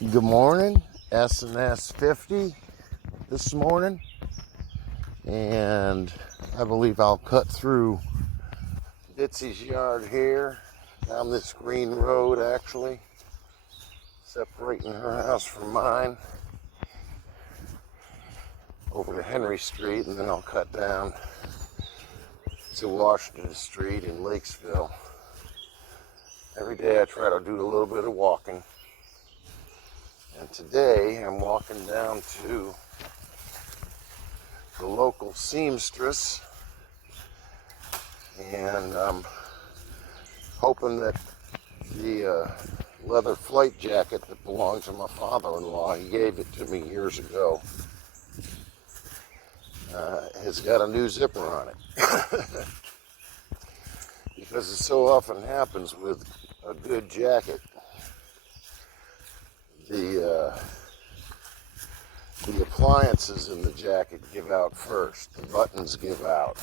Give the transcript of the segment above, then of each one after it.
Good morning, S&S50 this morning, and I believe I'll cut through Ditsy's yard here, down this green road actually, separating her house from mine, over to Henry Street, and then I'll cut down to Washington Street in Lakesville. Every day I try to do a little bit of walking. And today I'm walking down to the local seamstress, and I'm hoping that the leather flight jacket that belonged to my father-in-law, he gave it to me years ago, has got a new zipper on it. Because it so often happens with a good jacket, the appliances in the jacket give out first. The buttons give out.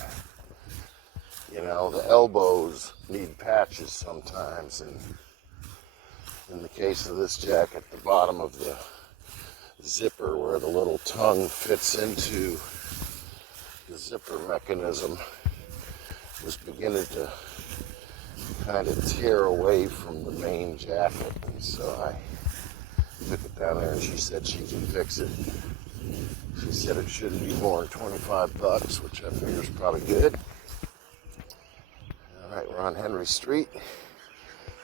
You know, the elbows need patches sometimes. And in the case of this jacket, the bottom of the zipper where the little tongue fits into the zipper mechanism was beginning to kind of tear away from the main jacket. And so I took it down there and she said she can fix it. She said it shouldn't be more than 25 bucks, which I figure is probably good. All right, we're on Henry Street.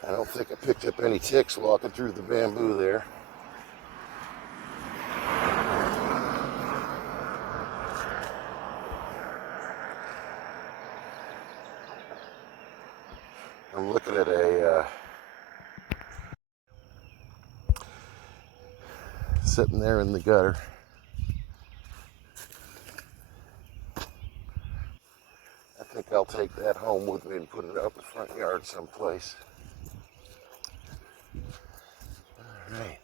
I don't think I picked up any ticks walking through the bamboo there. I'm looking at sitting there in the gutter. I think I'll take that home with me and put it out the front yard someplace. All right.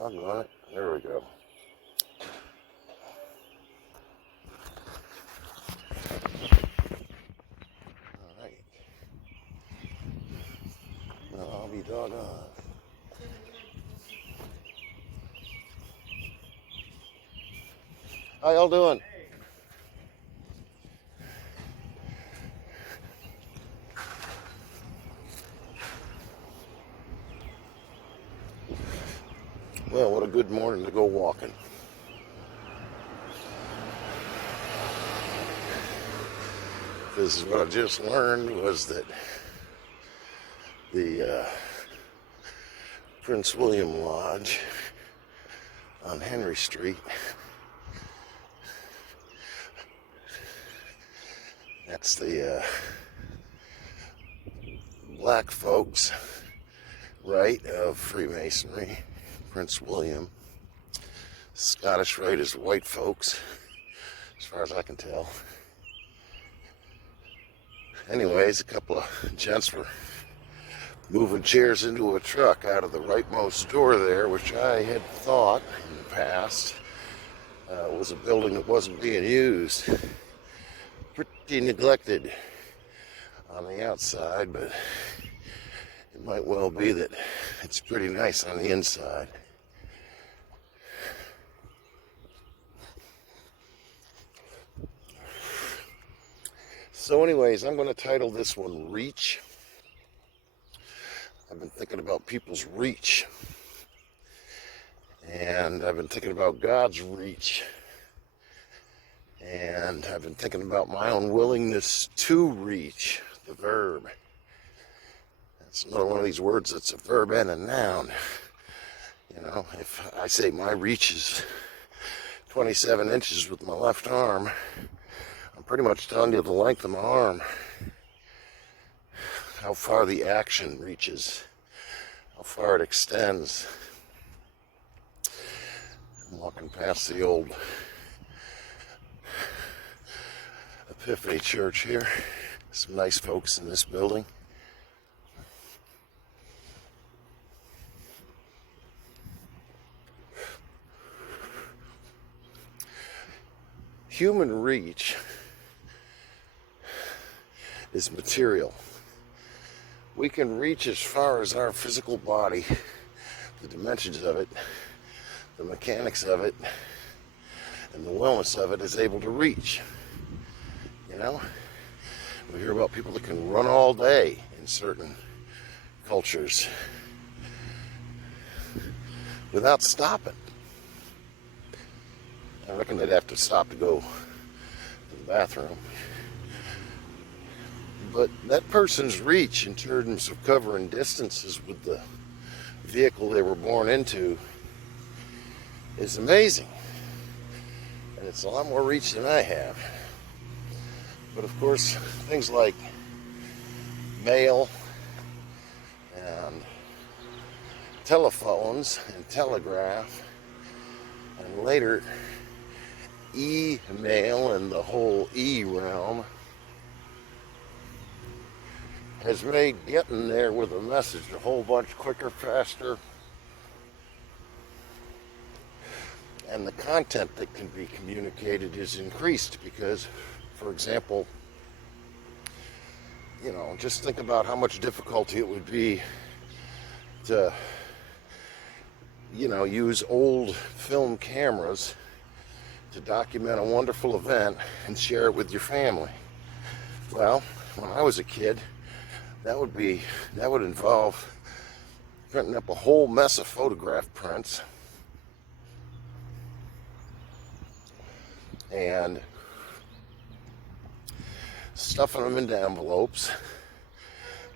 I'm on it. There we go. All right. Well, I'll be doggone. How y'all doing? Well, what a good morning to go walking. Because what I just learned was that the Prince William Lodge on Henry Street, that's the black folks' rite of Freemasonry. Prince William. Scottish rite is white folks, as far as I can tell. Anyways, a couple of gents were moving chairs into a truck out of the rightmost door there, which I had thought in the past was a building that wasn't being used. Pretty neglected on the outside, but it might well be that it's pretty nice on the inside. So anyways, I'm going to title this one Reach. I've been thinking about people's reach. And I've been thinking about God's reach. And I've been thinking about my own willingness to reach, the verb. It's another one of these words that's a verb and a noun. You know, if I say my reach is 27 inches with my left arm, I'm pretty much telling you the length of my arm, how far the action reaches, how far it extends. I'm walking past the old Epiphany Church here. Some nice folks in this building. human reach is material. We can reach as far as our physical body, the dimensions of it, the mechanics of it, and the wellness of it is able to reach. You know, we hear about people that can run all day in certain cultures without stopping. I reckon they'd have to stop to go to the bathroom. But that person's reach in terms of covering distances with the vehicle they were born into is amazing. And it's a lot more reach than I have. But of course, things like mail and telephones and telegraph and later email and the whole realm has made getting there with a message a whole bunch quicker, faster, and the content that can be communicated is increased because, for example, you know, just think about how much difficulty it would be to, you know, use old film cameras to document a wonderful event and share it with your family. Well, when I was a kid, that would involve printing up a whole mess of photograph prints and stuffing them into envelopes.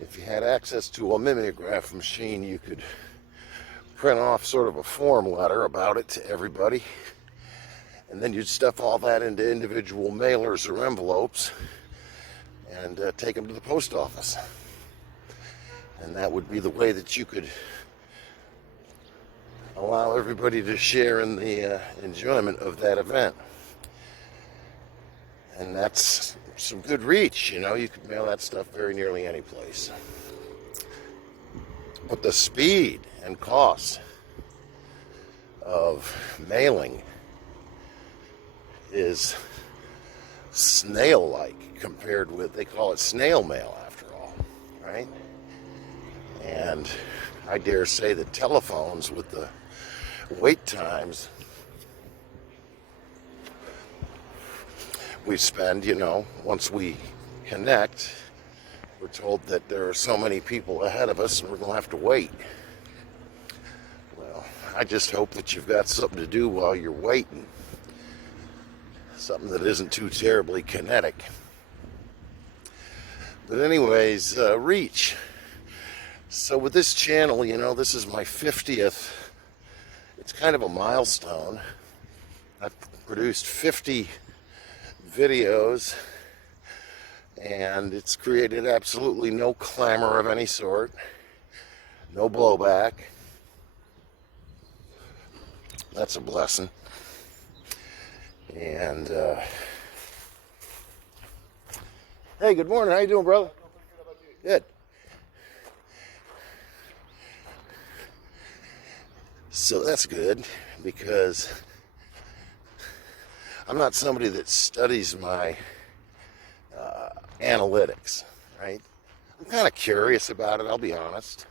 If you had access to a mimeograph machine, you could print off sort of a form letter about it to everybody, and then you'd stuff all that into individual mailers or envelopes and take them to the post office. And that would be the way that you could allow everybody to share in the enjoyment of that event. And that's some good reach, you know. You could mail that stuff very nearly any place. But the speed and cost of mailing is snail-like compared with, they call it snail mail after all, right? And I dare say that telephones with the wait times we spend, you know, once we connect, we're told that there are so many people ahead of us and we're going to have to wait. Well, I just hope that you've got something to do while you're waiting. Something that isn't too terribly kinetic. But anyways, reach. So with this channel, you know, this is my 50th. It's kind of a milestone. I've produced 50 videos, and it's created absolutely no clamor of any sort, no blowback. That's a blessing. And hey, good morning. How you doing, brother? Good. So that's good, because I'm not somebody that studies my analytics, right? I'm kind of curious about it, I'll be honest.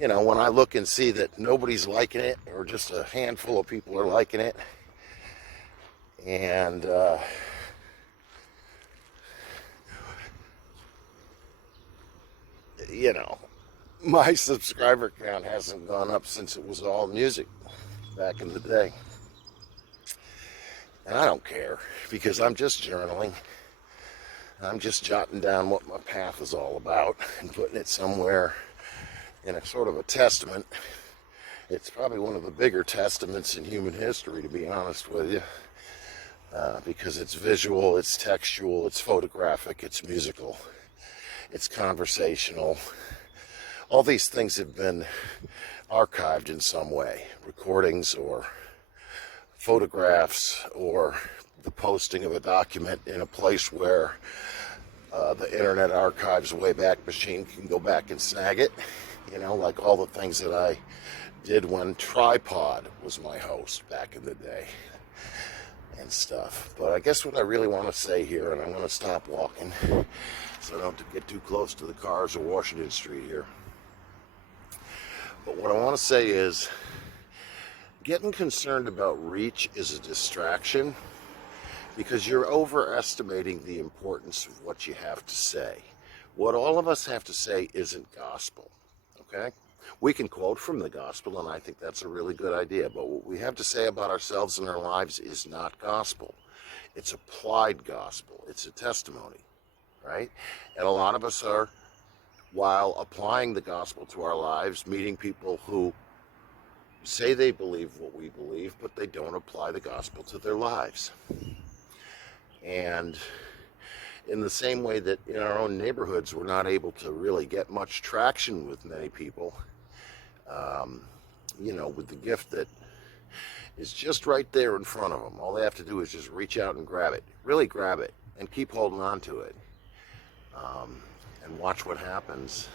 You know, when I look and see that nobody's liking it, or just a handful of people are liking it, and you know, my subscriber count hasn't gone up since it was all music back in the day. And I don't care, because I'm just journaling. I'm just jotting down what my path is all about and putting it somewhere in a sort of a testament. It's probably one of the bigger testaments in human history, to be honest with you, because it's visual, it's textual, it's photographic, it's musical, it's conversational. All these things have been archived in some way, recordings or photographs or the posting of a document in a place where the Internet Archive's Wayback Machine can go back and snag it. You know, like all the things that I did when Tripod was my host back in the day. and stuff. But I guess what I really want to say here, and I'm going to stop walking so I don't get too close to the cars of Washington Street here. But what I want to say is, getting concerned about reach is a distraction because you're overestimating the importance of what you have to say. What all of us have to say isn't gospel, okay? We can quote from the gospel, and I think that's a really good idea, but what we have to say about ourselves and our lives is not gospel. It's applied gospel. It's a testimony, right? And a lot of us are, while applying the gospel to our lives, meeting people who say they believe what we believe, but they don't apply the gospel to their lives. And in the same way that in our own neighborhoods, we're not able to really get much traction with many people, with the gift that is just right there in front of them. All they have to do is just reach out and grab it, really grab it, and keep holding on to it, and watch what happens.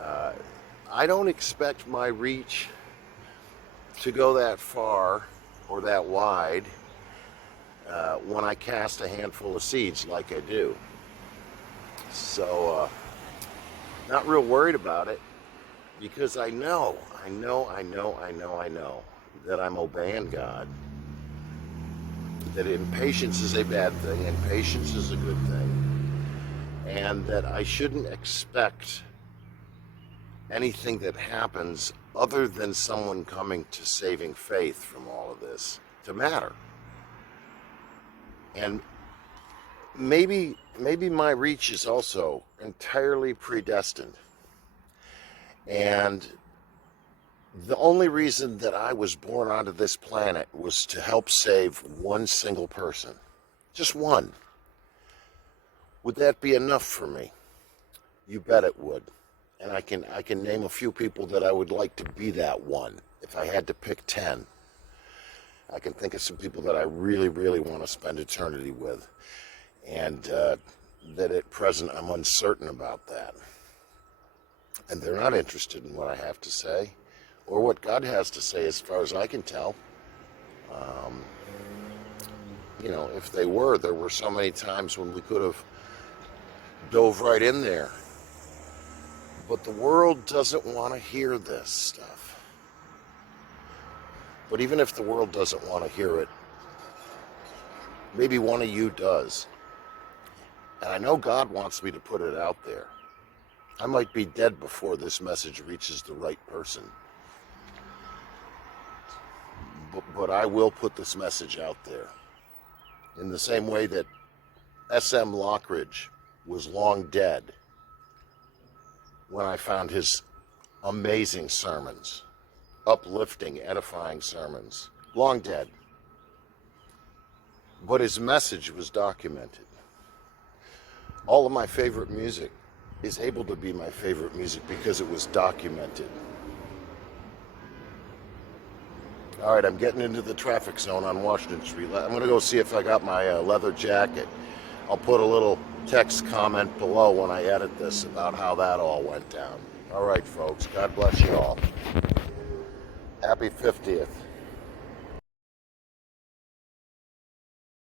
I don't expect my reach to go that far or that wide when I cast a handful of seeds like I do. So, not real worried about it, because I know that I'm obeying God, that impatience is a bad thing and patience is a good thing, and that I shouldn't expect anything that happens other than someone coming to saving faith from all of this to matter. And maybe my reach is also entirely predestined. And the only reason that I was born onto this planet was to help save one single person. Just one. Would that be enough for me? You bet it would. And I can name a few people that I would like to be that one. If I had to pick 10, I can think of some people that I really, really want to spend eternity with. And that at present I'm uncertain about that. And they're not interested in what I have to say or what God has to say, as far as I can tell. If they were, there were so many times when we could have dove right in there. But the world doesn't want to hear this stuff. But even if the world doesn't want to hear it, maybe one of you does. And I know God wants me to put it out there. I might be dead before this message reaches the right person. But I will put this message out there. In the same way that S.M. Lockridge was long dead when I found his amazing sermons, uplifting, edifying sermons. Long dead. But his message was documented. All of my favorite music is able to be my favorite music because it was documented. All right, I'm getting into the traffic zone on Washington Street. I'm going to go see if I got my leather jacket. I'll put a little text comment below when I edit this about how that all went down. All right, folks. God bless you all. Happy 50th.